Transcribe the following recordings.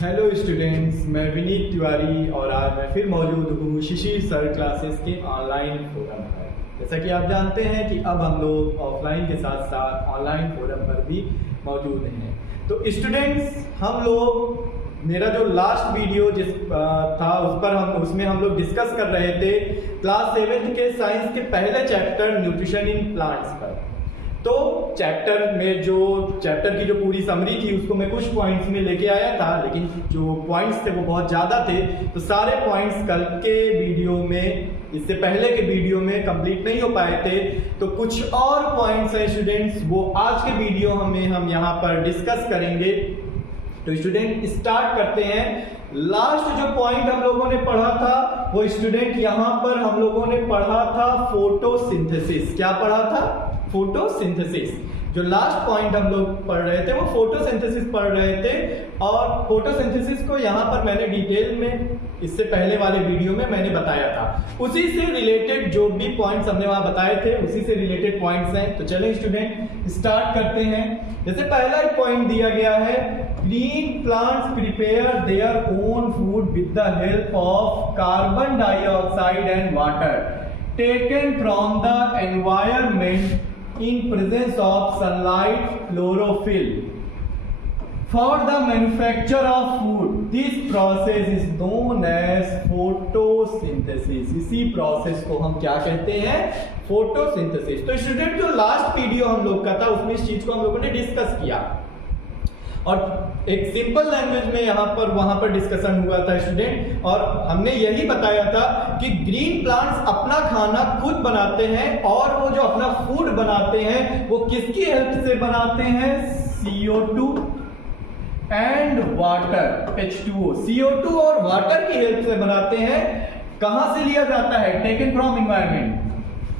Hello students, मैं विनीत तिवारी और आज मैं फिर मौजूद हूँ शिशिर सर क्लासेस के ऑनलाइन फोरम पर। जैसा कि आप जानते हैं कि अब हम लोग ऑफलाइन के साथ साथ ऑनलाइन फोरम पर भी मौजूद हैं। तो स्टूडेंट्स, हम लोग मेरा जो लास्ट वीडियो था उसमें हम लोग डिस्कस कर रहे थे क्लास 7 के साइंस के पहले चैप्टर न्यूट्रिशन इन प्लांट्स पर। तो चैप्टर की जो पूरी समरी थी उसको मैं कुछ पॉइंट्स में लेके आया था, लेकिन जो पॉइंट्स थे वो बहुत ज़्यादा थे, तो सारे पॉइंट्स कल के वीडियो में, इससे पहले के वीडियो में कंप्लीट नहीं हो पाए थे। तो कुछ और पॉइंट्स हैं स्टूडेंट्स, वो आज के वीडियो हम यहाँ पर डिस्कस करेंगे। तो स्टूडेंट स्टार्ट करते हैं। लास्ट जो पॉइंट हम लोगों ने पढ़ा था वो स्टूडेंट यहाँ पर हम लोगों ने पढ़ा था फोटोसिंथेसिस। क्या पढ़ा था? फोटोसिंथेसिस। जो लास्ट पॉइंट हम लोग पढ़ रहे थे वो फोटोसिंथेसिस पढ़ रहे थे, और फोटोसिंथेसिस को यहाँ पर मैंने डिटेल में इससे पहले वाले वीडियो में मैंने बताया था। उसी से रिलेटेड जो भी पॉइंट्स हमने वहां बताए थे उसी से रिलेटेड पॉइंट्स हैं। तो चलें स्टूडेंट स्टार्ट करते हैं। जैसे पहला पॉइंट दिया गया है, green plants prepare their own food with the help of carbon dioxide and water taken from the environment in presence of sunlight, chlorophyll. For the manufacture of food, this process is known as photosynthesis. इसी process को हम क्या कहते हैं? Photosynthesis. तो student, जो last video हम लोग का था उसमें इस चीज को हम लोगों ने डिस्कस किया, और एक सिंपल लैंग्वेज में वहां पर डिस्कशन हुआ था स्टूडेंट, और हमने यही बताया था कि ग्रीन प्लांट्स अपना खाना खुद बनाते हैं, और वो जो अपना फूड बनाते हैं वो किसकी हेल्प से बनाते हैं? CO2 and water, H2O। CO2 और वाटर की हेल्प से बनाते हैं। कहां से लिया जाता है? Taken from environment.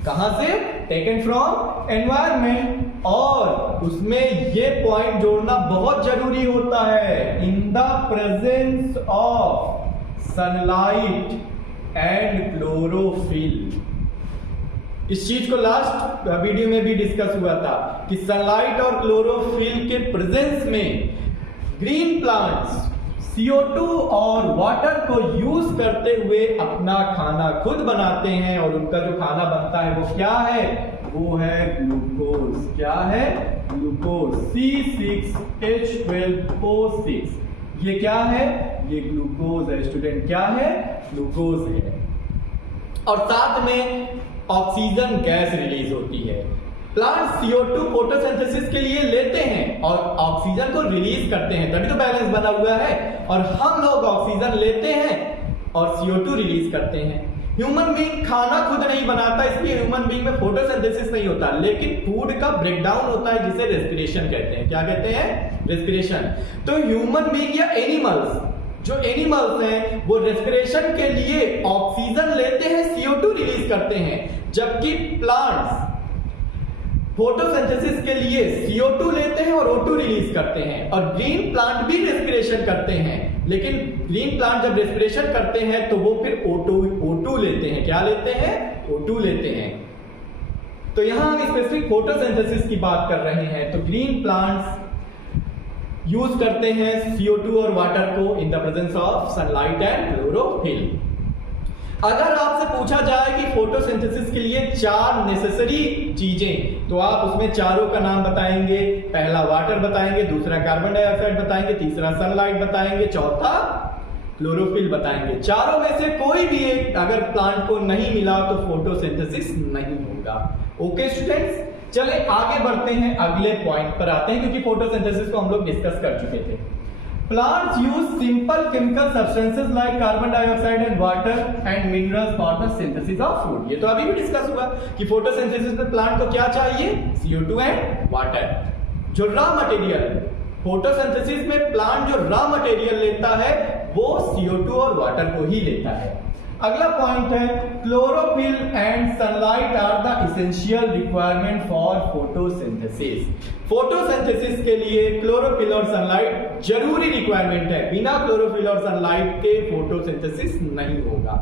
कहां से? Taken from environment. और उसमें ये पॉइंट जोड़ना बहुत जरूरी होता है, in the presence of sunlight and chlorophyll. इस चीज को लास्ट वीडियो में भी डिस्कस हुआ था कि सनलाइट और क्लोरोफिल के प्रेजेंस में ग्रीन प्लांट्स CO2 और वाटर को यूज करते हुए अपना खाना खुद बनाते हैं, और उनका जो खाना बनता है वो क्या है? वो है ग्लूकोज। क्या है? Glucose, C6H12O6। ये क्या है? ये ग्लूकोज है स्टूडेंट। क्या है? ग्लूकोज है। और साथ में ऑक्सीजन गैस रिलीज होती है। प्लांट CO2 फोटोसिंथेसिस के लिए लेते हैं और ऑक्सीजन को रिलीज करते हैं, तभी तो बैलेंस बना हुआ है। और हम लोग ऑक्सीजन लेते हैं और CO2 रिलीज करते हैं। ह्यूमन बीइंग खाना खुद नहीं बनाता, इसलिए ह्यूमन बीइंग में फोटोसिंथेसिस नहीं होता, लेकिन फूड का ब्रेकडाउन होता है जिसे रेस्पिरेशन कहते हैं। क्या कहते हैं? रेस्पिरेशन। तो ह्यूमन बीइंग या एनिमल्स हैं वो रेस्पिरेशन के लिए ऑक्सीजन लेते हैं, CO2 रिलीज करते हैं, जबकि प्लांट्स फोटोसिंथेसिस के लिए CO2 लेते हैं और O2 रिलीज करते हैं। और ग्रीन प्लांट भी रेस्पिरेशन करते हैं, लेकिन ग्रीन प्लांट जब रेस्पिरेशन करते हैं तो वो फिर O2 लेते हैं। क्या लेते हैं? O2 लेते हैं। तो यहां हम स्पेसिफिक फोटोसिंथेसिस की बात कर रहे हैं। तो ग्रीन प्लांट्स यूज करते हैं CO2 और वाटर को in the presence of sunlight and chlorophyll. अगर आपसे पूछा जाए कि फोटोसिंथेसिस के लिए 4 नेसेसरी चीजें, तो आप उसमें चारों का नाम बताएंगे। पहला वाटर बताएंगे, दूसरा कार्बन डाइऑक्साइड बताएंगे, तीसरा सनलाइट बताएंगे, चौथा क्लोरोफिल बताएंगे। चारों में से कोई भी एक अगर प्लांट को नहीं मिला तो फोटोसिंथेसिस नहीं होगा। ओके स्टूडेंट्स, चले आगे बढ़ते हैं, अगले पॉइंट पर आते हैं, क्योंकि फोटोसिंथेसिस को हम लोग डिस्कस कर चुके थे। Plants use simple chemical substances like carbon dioxide and water and minerals for the synthesis of food। ये तो अभी भी डिस्कस हुआ कि फोटोसिंथेसिस में प्लांट को क्या चाहिए? CO2 and water. जो रॉ मटेरियल, फोटोसिंथेसिस में प्लांट जो रॉ मटेरियल लेता है वो CO2 और वाटर को ही लेता है। अगला पॉइंट है, chlorophyll and sunlight are the essential requirement for photosynthesis. Photosynthesis के लिए क्लोरोफिल और सनलाइट जरूरी रिक्वायरमेंट है। बिना क्लोरोफिल और सनलाइट के फोटोसिंथेसिस नहीं होगा।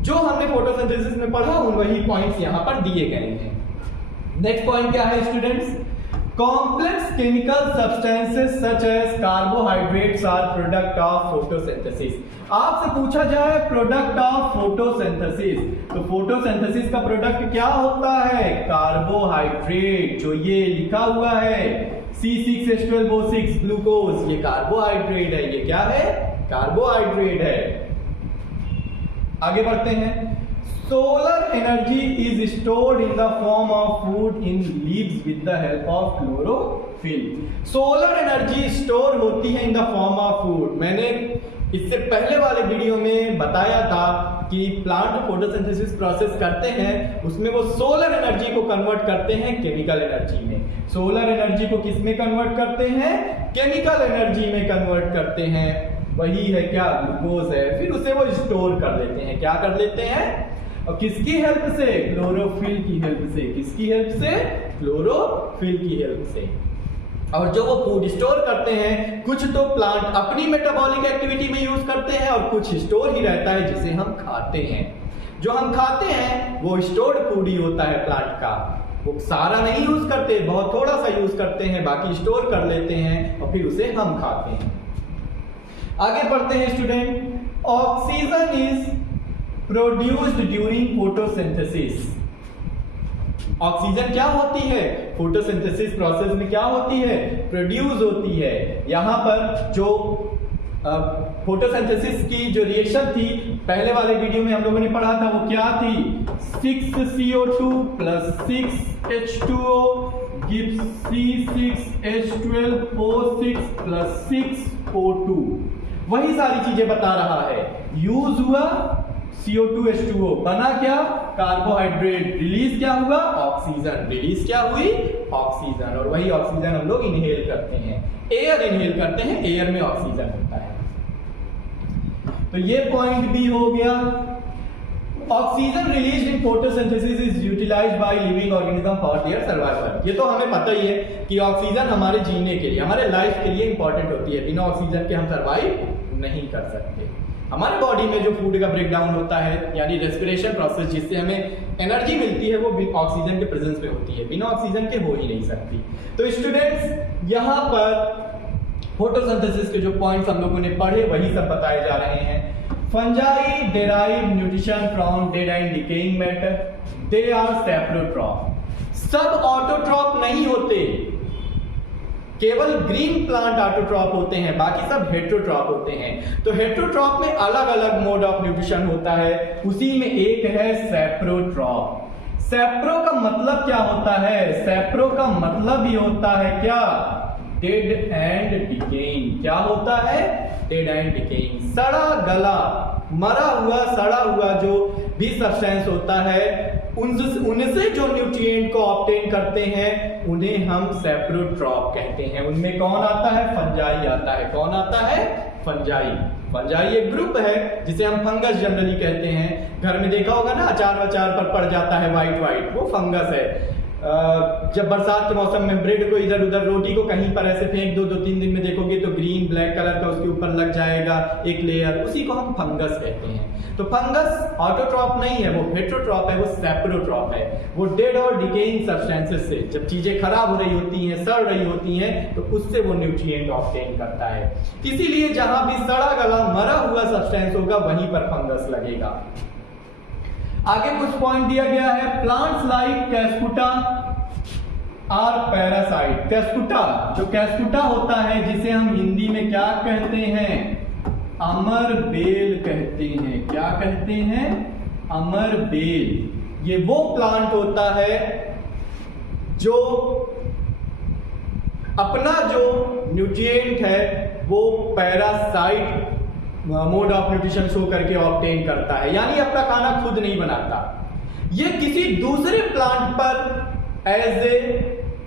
जो हमने फोटोसिंथेसिस में पढ़ा उन वही पॉइंट्स यहां पर दिए गए हैं। नेक्स्ट पॉइंट क्या है students? Complex chemical substances such as carbohydrates are product of photosynthesis. आपसे पूछा जाए प्रोडक्ट ऑफ फोटोसिंथेसिस, तो फोटोसिंथेसिस का प्रोडक्ट क्या होता है? कार्बोहाइड्रेट। जो ये लिखा हुआ है C6H12O6 ग्लूकोज, ये कार्बोहाइड्रेट है। ये क्या है? कार्बोहाइड्रेट है। आगे बढ़ते हैं। Solar energy is stored in the form of food in leaves with the help of chlorophyll. Solar energy store होती है in the form of food. मैंने इससे पहले वाले वीडियो में बताया था कि प्लांट फोटोसिंथेसिस प्रोसेस करते हैं, उसमें वो सोलर एनर्जी को कन्वर्ट करते हैं केमिकल एनर्जी में। सोलर एनर्जी को किस में कन्वर्ट करते हैं? केमिकल एनर्जी में कन्वर्ट करते हैं। वही है क्या? ग्लूकोज है। फिर उसे वो स्टोर कर लेते हैं। क्या कर लेते हैं? और किसकी हेल्प से? क्लोरोफिल की हेल्प से। किसकी हेल्प से? क्लोरोफिल की हेल्प से। और जो वो फूड स्टोर करते हैं, कुछ तो प्लांट अपनी मेटाबॉलिक एक्टिविटी में यूज करते हैं और कुछ स्टोर ही रहता है जिसे हम खाते हैं। जो हम खाते हैं वो स्टोर्ड फूड ही होता है प्लांट का। वो सारा नहीं यूज करते, बहुत थोड़ा सा यूज करते हैं, बाकी स्टोर कर लेते हैं और फिर उसे हम खाते हैं। आगे बढ़ते हैं student. Oxygen is produced during photosynthesis. Oxygen क्या होती है? फोटोसिंथेसिस प्रोसेस में क्या होती है? प्रोड्यूस होती है। यहां पर जो फोटोसिंथेसिस की जो रिएक्शन थी, पहले वाले वीडियो में हम लोगों ने पढ़ा था, वो क्या थी? 6CO2 plus 6H2O gives C6H12O6 plus 6O2। वही सारी चीजें बता रहा है। यूज हुआ CO2H2O, बना क्या? कार्बोहाइड्रेट। रिलीज क्या हुआ? ऑक्सीजन। रिलीज क्या हुई? ऑक्सीजन। और वही ऑक्सीजन हम लोग इनहेल करते हैं, एयर इनहेल करते हैं, एयर में ऑक्सीजन होता है। तो ये पॉइंट भी हो गया। Oxygen release in photosynthesis is utilised by living organism for their survival. ये तो हमें पता ही है कि ऑक्सीजन हमारे जीने के लिए, हमारे लाइफ के लिए इंपॉर्टेंट होती है। बिना ऑक्सीजन के हम सर्वाइव नहीं कर सकते। हमारे बॉडी में जो फूड का ब्रेकडाउन होता है, यानी रेस्पिरेशन प्रोसेस, जिससे हमें एनर्जी मिलती है, वो ऑक्सीजन के प्रेजेंस में होती है। बिना ऑक्सीजन के हो ही नहीं सकती। तो स्टूडेंट्स, यहाँ पर फोटोसिंथेसिस के जो पॉइंट्स हम लोगों ने पढ़े वही सब बताए जा रहे हैं। Fungi derive nutrition from dead and decaying matter. They are saprotroph. सब ऑटोट्रॉप नहीं होते, केवल ग्रीन प्लांट ऑटोट्रॉप होते हैं, बाकी सब हेटेरोट्रॉप होते हैं। तो हेटेरोट्रॉप में अलग अलग मोड ऑफ न्यूट्रिशन होता है, उसी में एक है सैप्रोट्रॉप। सैप्रो का मतलब क्या होता है? सैप्रो का मतलब ही होता है क्या? Dead and decaying. क्या होता है? Dead and decaying. सड़ा गला, मरा हुआ, सड़ा हुआ जो भी सब्सटेंस होता है, उनसे जो न्यूट्रिएंट को ऑब्टेन करते हैं, उन्हें हम सैप्रोट्रॉप कहते हैं। उनमें कौन आता है? फंजाई आता है। कौन आता है? फंजाई। फंजाई एक ग्रुप है जिसे हम फंगस जनरली कहते हैं। घर में देखा होगा ना, अचार वचार पर पड़ जाता है वाइट वाइट, वो फंगस है। जब बरसात के मौसम में ब्रेड को इधर उधर, रोटी को कहीं पर ऐसे फेंक दो, 2-3 दिन में देखोगे तो ग्रीन ब्लैक कलर का उसके ऊपर लग जाएगा एक लेयर, उसी को हम फंगस कहते हैं। तो फंगस ऑटोट्रॉप नहीं है, वो हेटेरोट्रॉप है, वो सैप्रोट्रॉप है। वो डेड और डिकेइंग सब्सटेंसेस से, जब चीजें खराब हो रही होती हैं, सड़ रही होती हैं, तो उससे वो न्यूट्रिएंट ऑब्टेन करता है। इसीलिए जहां भी सड़ा गला मरा हुआ सब्सटेंस होगा, वहीं पर फंगस लगेगा। आगे कुछ पॉइंट दिया गया है। Plants like cuscuta are parasite. Cuscuta, जो कैस्कुटा होता है, जिसे हम हिंदी में क्या कहते हैं? अमर बेल कहते हैं। क्या कहते हैं? अमर बेल। ये वो प्लांट होता है जो अपना जो न्यूट्रिएंट है वो parasite mode of nutrition show करके ऑब्टेन करता है, यानी अपना खाना खुद नहीं बनाता। ये किसी दूसरे प्लांट पर एज ए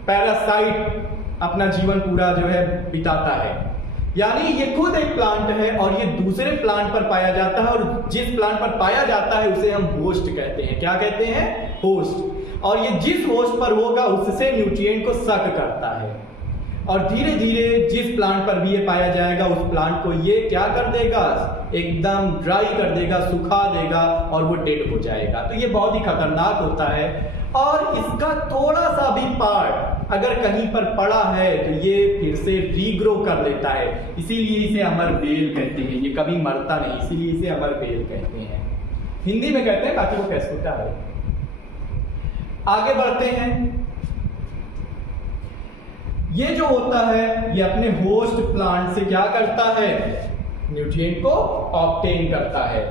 पैरासाइट अपना जीवन पूरा जो है बिताता है। यानी ये खुद एक प्लांट है और ये दूसरे प्लांट पर पाया जाता है, और जिस प्लांट पर पाया जाता है उसे हम होस्ट कहते हैं। क्या कहते हैं? होस्ट। और ये जिस होस्ट पर होगा उससे न्यूट्रिएंट को सक करता है, और धीरे धीरे जिस प्लांट पर भी ये पाया जाएगा उस प्लांट को ये क्या कर देगा? एकदम ड्राई कर देगा, सुखा देगा, और वो डेड हो जाएगा। तो ये बहुत ही खतरनाक होता है। और इसका थोड़ा सा भी पार्ट अगर कहीं पर पड़ा है तो ये फिर से रीग्रो कर लेता है, इसीलिए इसे अमर बेल कहते हैं। ये कभी मरता नहीं, इसीलिए इसे अमर बेल कहते हैं। हिंदी में कहते हैं, बाकी वो कैस्कुटा है। आगे बढ़ते हैं। ये जो होता है ये अपने होस्ट प्लांट से क्या करता है, न्यूट्रिएंट को ऑब्टेन करता है।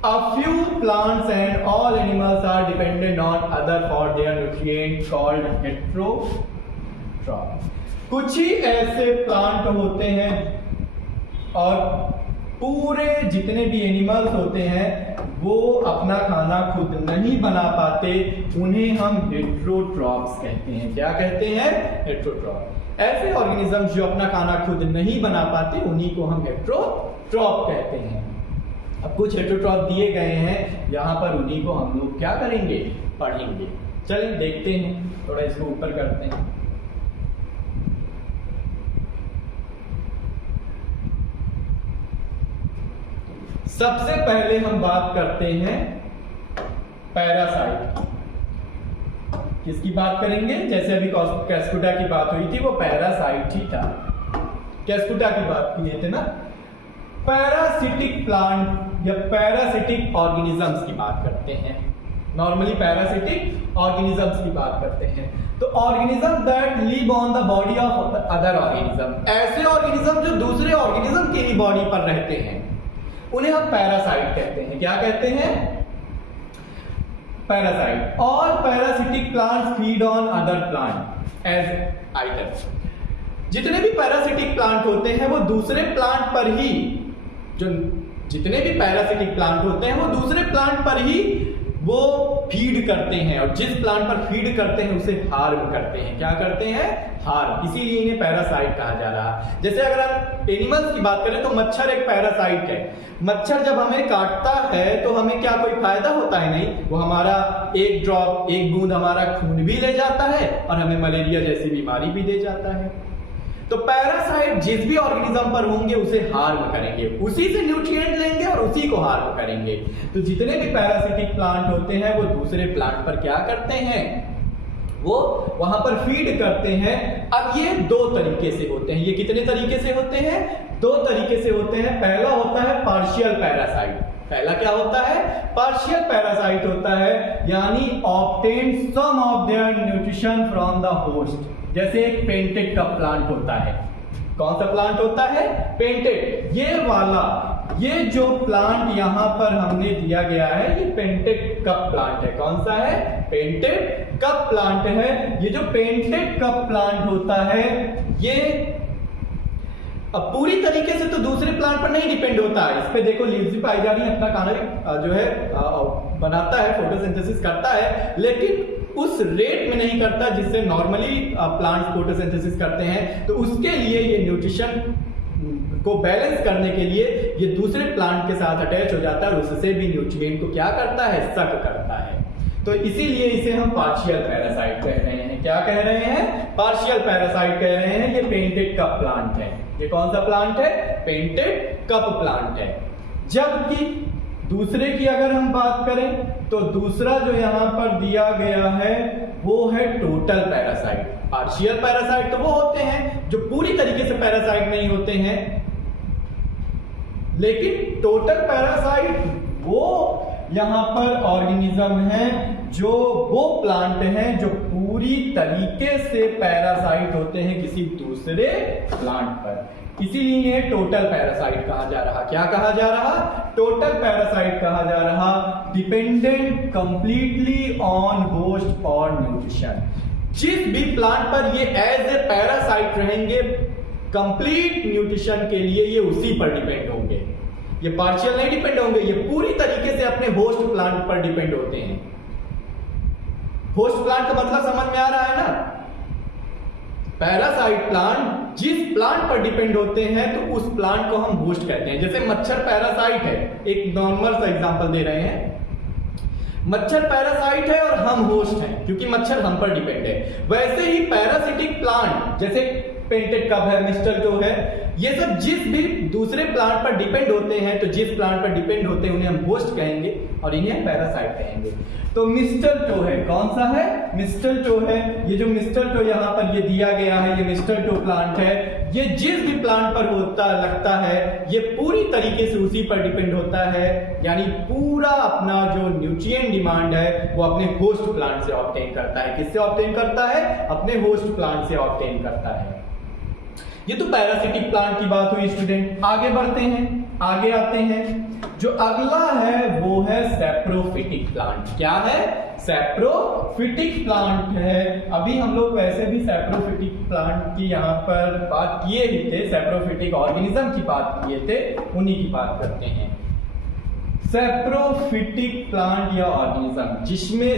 A few plants and all animals are dependent on other for their nutrient called heterotroph। कुछ ही ऐसे प्लांट होते हैं और पूरे जितने भी एनिमल्स होते हैं वो अपना खाना खुद नहीं बना पाते, उन्हें हम हेट्रोट्रॉप्स कहते हैं। क्या कहते हैं? हेट्रोट्रॉप। ऐसे ऑर्गेनिजम्स जो अपना खाना खुद नहीं बना पाते उन्हीं को हम हेट्रोट्रॉप कहते हैं। अब कुछ हेट्रोट्रॉप दिए गए हैं यहां पर, उन्हीं को हम लोग क्या करेंगे, पढ़ेंगे। चलें देखते हैं, थोड़ा इसको ऊपर करते हैं। सबसे पहले हम बात करते हैं पैरासाइट। किसकी बात करेंगे? जैसे अभी कैस्कुटा की बात हुई थी, वो पैरासाइट ही था। कैस्कुटा की बात किए थे ना। पैरासिटिक प्लांट या पैरासिटिक ऑर्गेनिजम्स की बात करते हैं। नॉर्मली पैरासिटिक ऑर्गेनिजम्स की बात करते हैं। तो organism that live on the body of other organism, ऐसे ऑर्गेनिज्म जो दूसरे ऑर्गेनिज्म की ही बॉडी पर रहते हैं, उन्हें हम पैरासाइट कहते हैं। क्या कहते हैं? पैरासाइट। और parasitic plants feed on other plant as either. जितने भी पैरासिटिक प्लांट होते हैं वो दूसरे प्लांट पर ही, जो जितने भी पैरासिटिक प्लांट होते हैं वो दूसरे प्लांट पर ही वो फीड करते हैं, और जिस प्लांट पर फीड करते हैं उसे हार्म करते हैं। क्या करते हैं? हार्म। इसीलिए इन्हें पैरासाइट कहा जा रहा है। जैसे अगर आप एनिमल्स की बात करें तो मच्छर एक पैरासाइट है। मच्छर जब हमें काटता है तो हमें क्या कोई फायदा होता है? नहीं। वो हमारा एक ड्रॉप, एक बूंद हमारा खून भी ले जाता है और हमें मलेरिया जैसी बीमारी भी दे जाता है। तो पैरासाइट जिस भी ऑर्गेनिज्म पर होंगे उसे हार्म करेंगे, उसी से न्यूट्रिएंट लेंगे और उसी को हार्म करेंगे। तो जितने भी पैरासिटिक प्लांट होते हैं वो दूसरे प्लांट पर क्या करते हैं, वो वहां पर फीड करते हैं। अब ये दो तरीके से होते हैं। ये कितने तरीके से होते हैं? दो तरीके से होते हैं। पहला होता है पार्शियल पैरासाइट। पहला क्या होता है? पार्शियल पैरासाइट होता है, यानी obtain some of their nutrition from the host. जैसे एक पेंटेड कप प्लांट होता है। कौन सा प्लांट होता है? पेंटेड। ये वाला, ये जो प्लांट यहां पर हमने दिया गया है ये पेंटेड कप प्लांट है। कौन सा है? पेंटेड कप प्लांट है। ये जो पेंटेड कप प्लांट होता है ये अब पूरी तरीके से तो दूसरे प्लांट पर नहीं डिपेंड होता है। इस पे देखो लीव्स भी पाई जा रही है, अपना खाना जो है बनाता है, फोटोसिंथेसिस करता है, लेकिन उस रेट में नहीं करता जिससे नॉर्मली प्लांट्स फोटोसिंथेसिस करते हैं। तो उसके लिए ये न्यूट्रिशन को बैलेंस करने के लिए ये दूसरे प्लांट के साथ अटैच हो जाता है और उससे भी न्यूट्रिएंट को क्या करता है? सक करता है। तो इसीलिए इसे हम पार्शियल पैरासाइट कह रहे हैं। क्या कह रहे हैं? पार्शियल पैरासाइट कह रहे हैं। ये पेंटेड कप प्लांट है। ये कौन सा प्लांट है? पेंटेड कप प्लांट है। जबकि दूसरे की अगर हम बात करें तो दूसरा जो यहां पर दिया गया है वो है टोटल पैरासाइट। पार्शियल पैरासाइट तो वो होते हैं जो पूरी तरीके से पैरासाइट नहीं होते हैं, लेकिन टोटल पैरासाइट वो यहां पर ऑर्गेनिज्म है जो वो प्लांट हैं जो पूरी तरीके से पैरासाइट होते हैं किसी दूसरे प्लांट पर। इसीलिए इन्हें टोटल पैरासाइट कहा जा रहा। क्या कहा जा रहा? टोटल पैरासाइट कहा जा रहा। डिपेंडेंट कंप्लीटली ऑन होस्ट और न्यूट्रिशन। जिस भी प्लांट पर ये एज ए पैरासाइट रहेंगे, कंप्लीट न्यूट्रिशन के लिए ये उसी पर डिपेंड होंगे। ये पार्शियल नहीं डिपेंड होंगे, ये पूरी तरीके से अपने होस्ट प्लांट पर डिपेंड होते हैं। होस्ट प्लांट का मतलब समझ में आ रहा है ना? पैरासाइट प्लांट जिस प्लांट पर डिपेंड होते हैं तो उस प्लांट को हम होस्ट कहते हैं। जैसे मच्छर पैरासाइट है, एक नॉर्मल सा एग्जांपल दे रहे हैं। मच्छर पैरासाइट है और हम होस्ट हैं क्योंकि मच्छर हम पर डिपेंड है। वैसे ही पैरासिटिक प्लांट जैसे पेंटेड कप है, मिस्टर जो है, ये सब जिस भी दूसरे प्लांट पर डिपेंड होते हैं, तो जिस प्लांट पर डिपेंड होते हैं उन्हें हम होस्ट कहेंगे और इन्हें पैरासाइट कहेंगे। तो मिस्टलटो है, कौन सा है? मिस्टलटो है। ये जो मिस्टलटो यहाँ पर ये दिया गया है, ये मिस्टलटो प्लांट है। ये जिस भी प्लांट पर होता लगता है ये पूरी तरीके से उसी पर डिपेंड होता है, यानी पूरा अपना जो न्यूट्रिएंट डिमांड है वो अपने होस्ट प्लांट से ऑब्टेन करता है। किससे ऑब्टेन करता है? अपने होस्ट प्लांट से ऑब्टेन करता है। ये तो पैरासिटिक प्लांट की बात हुई स्टूडेंट। आगे बढ़ते हैं, आगे आते हैं। जो अगला है वो है सैप्रोफिटिक प्लांट। क्या है? सैप्रोफिटिक प्लांट है। अभी हम लोग वैसे भी सैप्रोफिटिक प्लांट की यहाँ पर बात किए ही थे, सैप्रोफिटिक ऑर्गेनिज्म की बात किए थे, उन्हीं की बात करते हैं। सैप्रोफिटिक प्लांट या ऑर्गेनिज्म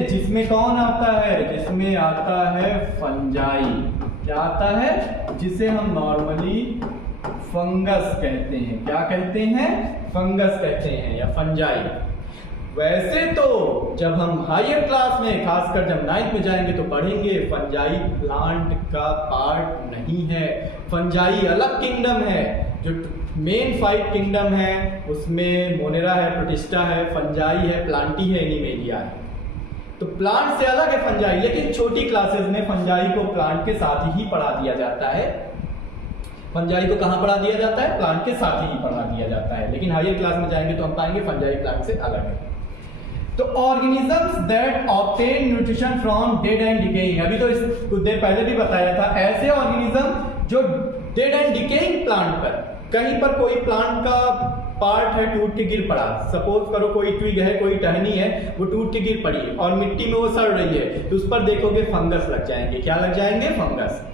जिसमें कौन आता है? जिसमें आता है फंजाई। क्या आता है? जिसे हम नॉर्मली फंगस कहते हैं। क्या कहते हैं? फंगस कहते हैं या फंजाई। वैसे तो जब हम हायर क्लास में, खासकर जब 9th में जाएंगे तो पढ़ेंगे फंजाई प्लांट का पार्ट नहीं है। फंजाई अलग किंगडम है। जो मेन 5 किंगडम है उसमें मोनेरा है, प्रोटिस्टा है, फंजाई है, प्लांटी है, एनिमेलिया है। तो प्लांट से अलग है फंजाई, लेकिन छोटी क्लासेस में फंजाई को प्लांट के साथ ही पढ़ा दिया जाता है। फंजाई को कहां पढ़ा दिया जाता है? प्लांट के साथ ही पढ़ा दिया जाता है। लेकिन हायर क्लास में जाएंगे तो हम पाएंगे फंजाई प्लांट से अलग है। तो organisms that obtain nutrition from dead and decaying, अभी तो कुछ देर पहले भी बताया था, ऐसे ऑर्गेनिज्म जो डेड एंड डिकेइंग प्लांट पर, कहीं पर कोई प्लांट का पार्ट है टूट के गिर पड़ा, सपोज करो कोई ट्विग है, कोई टहनी है, वो टूट के गिर पड़ी और मिट्टी में वो सड़ रही है, तो उस पर देखोगे फंगस लग जाएंगे। क्या लग जाएंगे? फंगस।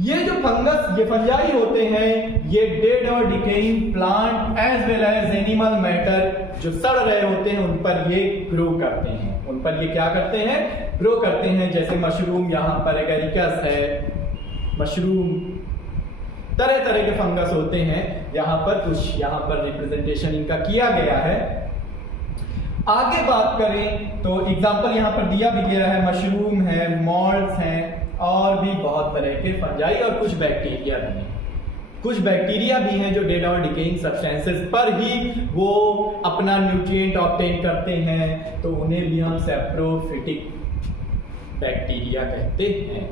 ये जो फंगस, ये फंजाई होते हैं, ये डेड और decaying plant as well as animal matter जो सड़ रहे होते हैं उन पर ये ग्रो करते हैं। उन पर ये क्या करते हैं? ग्रो करते हैं। जैसे मशरूम, यहाँ पर एगरिकस है, मशरूम, तरह तरह के फंगस होते हैं। यहाँ पर कुछ यहाँ पर रिप्रेजेंटेशन इनका किया गया है। आगे बात करें तो एग्जाम्पल यहाँ पर दिया भी गया है, मशरूम है, मॉल्ट्स हैं और भी बहुत तरह के फंजाई और कुछ बैक्टीरिया भी हैं। कुछ बैक्टीरिया भी हैं जो डेड और डिकेइंग सब्सटेंसेस पर ही वो अपना न्यूट्रिएंट ऑब्टेन करते हैं, तो उन्हें भी हम सैप्रोफिटिक बैक्टीरिया कहते हैं।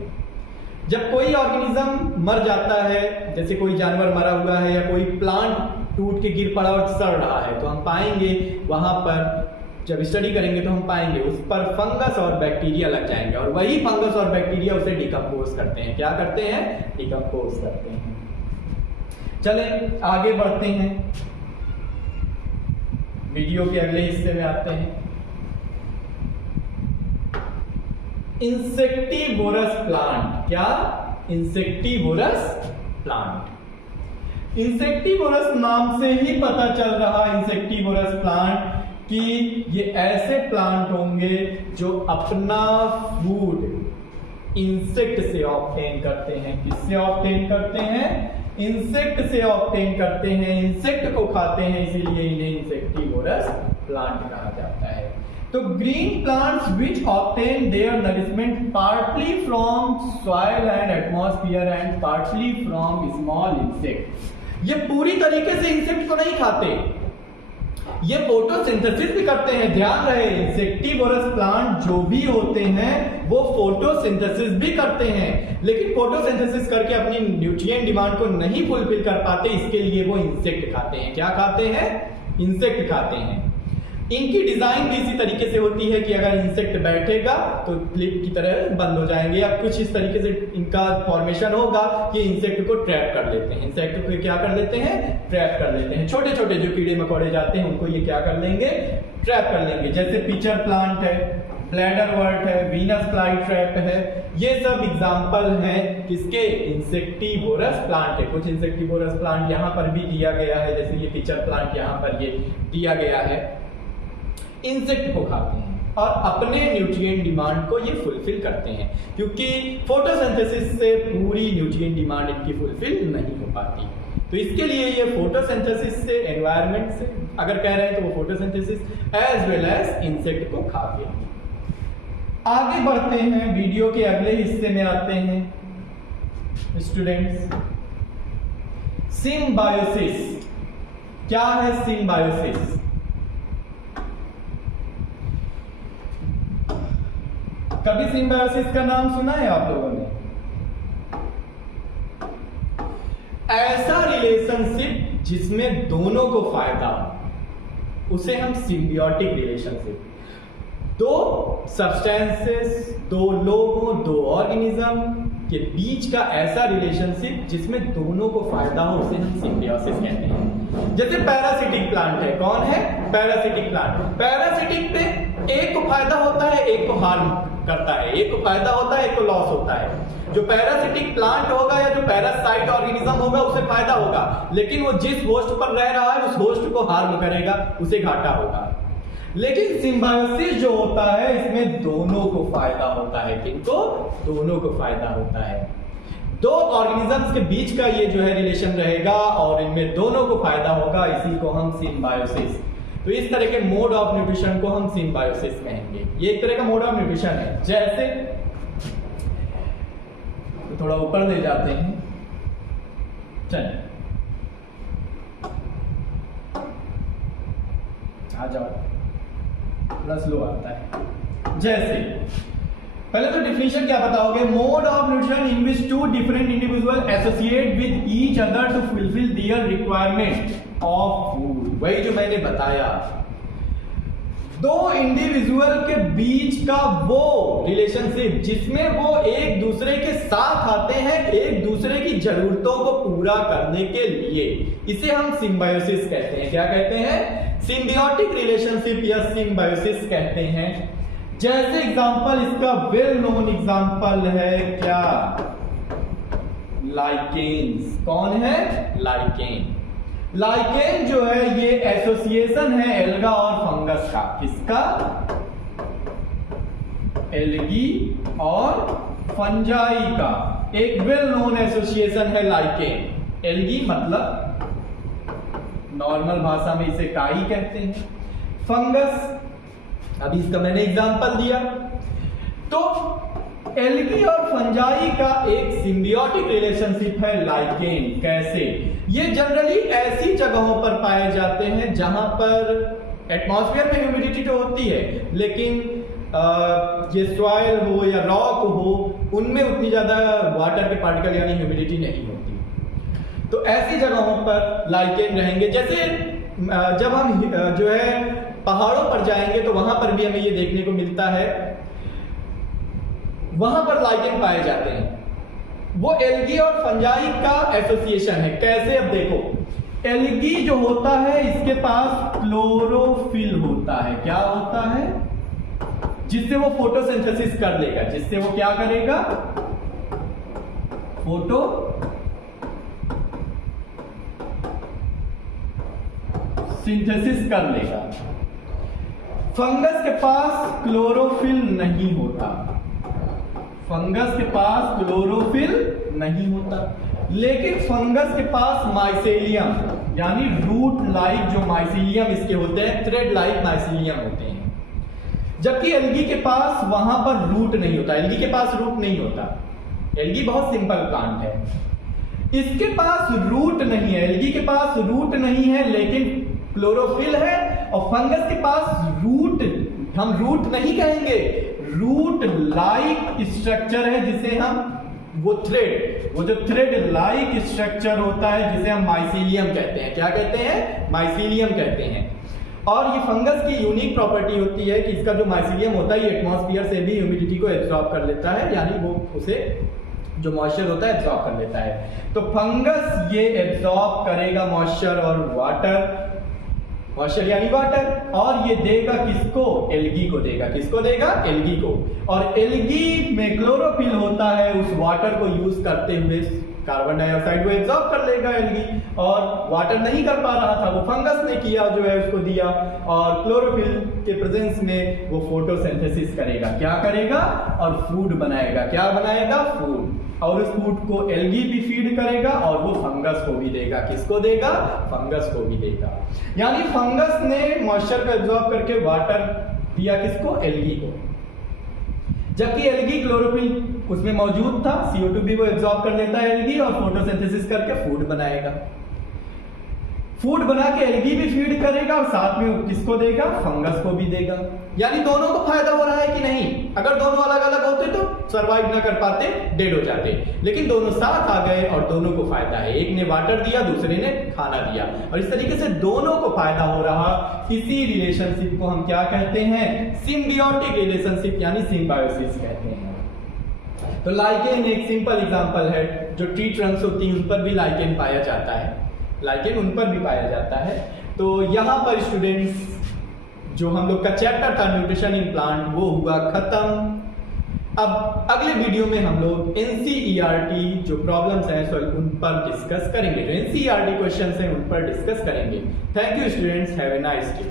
जब कोई ऑर्गेनिज्म मर जाता है, जैसे कोई जानवर मरा हुआ है या कोई प्लांट टूट के गिर पड़ा और सड़ रहा है, तो हम पाएंगे वहां पर, जब स्टडी करेंगे तो हम पाएंगे उस पर फंगस और बैक्टीरिया लग जाएंगे और वही फंगस और बैक्टीरिया उसे डिकम्पोज करते हैं। क्या करते हैं? डिकम्पोज करते हैं। चले आगे बढ़ते हैं, वीडियो के अगले हिस्से में आते हैं। Insectivorous plant. क्या? Insectivorous plant. इंसेक्टिवोरस नाम से ही पता चल रहा इंसेक्टिवोरस प्लांट कि ये ऐसे प्लांट होंगे जो अपना फूड इंसेक्ट से ऑब्टेन करते हैं। किससे ऑब्टेन करते हैं? इंसेक्ट से ऑब्टेन करते हैं, इंसेक्ट को खाते हैं, इसीलिए इन्हें इंसेक्टिवोरस प्लांट कहा जाता है। तो green plants which obtain their nourishment partly from soil and atmosphere and partly from small insect. ये पूरी तरीके से इंसेक्ट को नहीं खाते, ये फोटोसिंथेसिस भी करते हैं। ध्यान रहे, इंसेक्टिवोरस प्लांट जो भी होते हैं वो फोटोसिंथेसिस भी करते हैं, लेकिन फोटोसिंथेसिस करके अपनी न्यूट्रिएंट डिमांड को नहीं फुलफिल कर पाते, इसके लिए वो इंसेक्ट खाते हैं। क्या खाते हैं? इंसेक्ट खाते हैं। इनकी डिजाइन भी इसी तरीके से होती है कि अगर इंसेक्ट बैठेगा तो क्लिप की तरह बंद हो जाएंगे, या कुछ इस तरीके से इनका फॉर्मेशन होगा कि इंसेक्ट को ट्रैप कर लेते हैं। इंसेक्ट को क्या कर लेते हैं? ट्रैप कर लेते हैं। छोटे छोटे जो कीड़े मकोड़े जाते हैं उनको ये क्या कर लेंगे? ट्रैप कर लेंगे। जैसे पिचर प्लांट है, ब्लैडर वर्ट है, वीनस फ्लाई ट्रैप है, ये सब एग्जाम्पल हैं किसके? इंसेक्टिवोरस प्लांट है। कुछ इंसेक्टिवोरस प्लांट यहाँ पर भी दिया गया है, जैसे ये पिचर प्लांट यहाँ पर ये दिया गया है। इंसेक्ट को खाते हैं और अपने न्यूट्रिएंट डिमांड को ये फुलफिल करते हैं, क्योंकि फोटोसिंथेसिस से पूरी न्यूट्रिएंट डिमांड इनकी फुलफिल नहीं हो पाती। तो इसके लिए ये फोटोसिंथेसिस से, एनवायरनमेंट से अगर कह रहे हैं तो वो photosynthesis as well as insect को खाते हैं। आगे बढ़ते हैं, वीडियो के अगले हिस्से में आते हैं स्टूडेंट्स। सिम्बायोसिस। क्या है सिम्बायोसिस? कभी सिम्बायोसिस का नाम सुना है आप लोगों ने? ऐसा रिलेशनशिप जिसमें दोनों को फायदा हो, उसे हम सिम्बियोटिक रिलेशनशिप। दो सब्सटेंसेस, दो लोगों, दो ऑर्गेनिज्म के बीच का ऐसा रिलेशनशिप जिसमें दोनों को फायदा हो, उसे हम सिम्बियोसिस कहते हैं। जैसे पैरासिटिक प्लांट है। कौन है? Parasitic plant. पैरासिटिक पे एक को फायदा होता है, एक को हार्म करता है, एक को फायदा होता है, एक को लॉस होता है। जो पैरासिटिक प्लांट होगा या जो पैरासाइट ऑर्गेनिज्म होगा उसे फायदा होगा, लेकिन वो जिस होस्ट पर रह रहा है उस होस्ट को हार्म करेगा, उसे घाटा होगा। लेकिन सिम्बायोसिस जो होता है इसमें दोनों को फायदा होता है। किनको? दोनों को फायदा होता है। दो ऑर्गेनिजम्स के बीच का ये जो है रिलेशन रहेगा और इनमें दोनों को फायदा होगा, इसी को हम सिम्बायोसिस। तो इस तरह के मोड ऑफ न्यूट्रिशन को हम सिम्बायोसिस कहेंगे। ये एक तरह का मोड ऑफ न्यूट्रिशन है। जैसे तो थोड़ा ऊपर ले जाते हैं, चलिए आ जाओ, थोड़ा स्लो आता है। जैसे पहले तो डिफिनेशन क्या बताओगे? Mode of nutrition in which two different individual associate with each other to fulfil their requirement of food. वही जो मैंने बताया, दो इंडिविजुअल के बीच का वो रिलेशनशिप जिसमें वो एक दूसरे के साथ आते हैं एक दूसरे की जरूरतों को पूरा करने के लिए, इसे हम सिम्बायोसिस कहते हैं। क्या कहते हैं? सिम्बियोटिक रिलेशनशिप या सिम्बायोसिस कहते हैं। जैसे एग्जांपल, इसका वेल नोन एग्जांपल है क्या? लाइकेन्स। कौन है? लाइकेन। लाइकेन जो है ये एसोसिएशन है एल्गा और फंगस का। किसका? एल्गी और फंजाई का एक वेल नोन एसोसिएशन है लाइकेन। एल्गी मतलब नॉर्मल भाषा में इसे काई कहते हैं। फंगस, अभी इसका मैंने एग्जांपल दिया। तो एल्गी और फंजाई का एक सिम्बियोटिक रिलेशनशिप है लाइकेन। कैसे? ये जनरली ऐसी जगहों पर पाए जाते हैं जहां पर एटमॉस्फेयर में ह्यूमिडिटी तो होती है, लेकिन ये सॉइल हो या रॉक हो, उनमें उतनी ज्यादा वाटर के पार्टिकल यानी ह्यूमिडिटी नहीं होती। तो ऐसी जगहों पर लाइकेन रहेंगे। जैसे जब हम जो है पहाड़ों पर जाएंगे तो वहां पर भी हमें ये देखने को मिलता है, वहां पर लाइकेन पाए जाते हैं। वो एल्गी और फंजाई का एसोसिएशन है। कैसे? अब देखो, एल्गी जो होता है इसके पास क्लोरोफिल होता है। क्या होता है? जिससे वो फोटोसिंथेसिस कर लेगा। जिससे वो क्या करेगा? फोटो सिंथेसिस कर लेगा। फंगस के पास क्लोरोफिल नहीं होता। फंगस के पास क्लोरोफिल नहीं होता, लेकिन फंगस के पास माइसेलियम यानी रूट लाइक जो माइसीलियम इसके होते हैं, थ्रेड लाइक माइसीलियम होते हैं। जबकि एल्गी के पास वहां पर रूट नहीं होता। एल्गी के पास रूट नहीं होता। एल्गी बहुत सिंपल प्लांट है, इसके पास रूट नहीं है। एल्गी के पास रूट नहीं है लेकिन क्लोरोफिल है। और फंगस के पास रूट, हम रूट नहीं कहेंगे, रूट लाइक स्ट्रक्चर है जिसे हम वो जो थ्रेड लाइक स्ट्रक्चर होता है जिसे हम माइसीलियम कहते हैं। क्या कहते हैं? माइसीलियम कहते हैं। और ये फंगस की यूनिक प्रॉपर्टी होती है कि इसका जो माइसीलियम होता है ये एटमॉस्फेयर से भी ह्यूमिडिटी को एब्जॉर्ब कर लेता है, यानी वो उसे जो मॉइस्चर होता है एब्जॉर्ब कर लेता है। तो फंगस ये एब्जॉर्ब करेगा मॉइस्चर और वाटर, मॉइस्चर यानी वाटर, और ये देगा किसको? एल्गी को देगा। किसको देगा? एल्गी को। और एल्गी में क्लोरोफिल होता है, उस वाटर को यूज करते हुए कार्बन डाइऑक्साइड को एब्जॉर्ब कर लेगा एल्गी, और वाटर नहीं कर पा रहा था वो फंगस ने किया, जो है उसको दिया, और क्लोरोफिल के प्रेजेंस में वो फोटोसिंथेसिस करेगा। क्या करेगा? और फूड बनाएगा। क्या बनाएगा? फूड। और उस फूड को एल्गी भी फीड करेगा और वो फंगस को भी देगा। किसको देगा? फंगस को भी देगा। यानी फंगस ने मॉइस्चर को एब्जॉर्ब करके वाटर दिया किसको? एल्गी को। जबकि एल्गी क्लोरोफिल उसमें मौजूद था। CO2 भी वो एब्जॉर्ब कर लेता है एल्गी और फोटोसिंथेसिस करके फूड बनाएगा। फूड बना के एल्गी भी फीड करेगा और साथ में वो किसको देगा, फंगस को भी देगा। यानी दोनों को फायदा हो रहा है कि नहीं? अगर दोनों अलग अलग होते तो सरवाइव ना कर पाते, डेड हो जाते, लेकिन दोनों साथ आ गए और दोनों को फायदा है। एक ने वाटर दिया, दूसरे ने खाना दिया, और इस तरीके से दोनों को फायदा हो रहा। इसी रिलेशनशिप को हम क्या कहते हैं, सिम्बियोटिक रिलेशनशिप यानी सिम्बायोसिस कहते हैं। तो लाइकेन एक सिंपल एग्जांपल है। जो ट्री ट्रंक्स होती हैं उन पर भी लाइकेन पाया जाता है, लाइकेन उन पर भी पाया जाता है। तो यहाँ पर स्टूडेंट्स जो हम लोग का चैप्टर था न्यूट्रिशन इन प्लांट वो हुआ खत्म। अब अगले वीडियो में हम लोग NCERT जो प्रॉब्लम्स हैं उन पर डिस्कस करेंगे, जो NCERT क्वेश्चंस हैं उन पर डिस्कस करेंगे। Thank you students, have a nice day.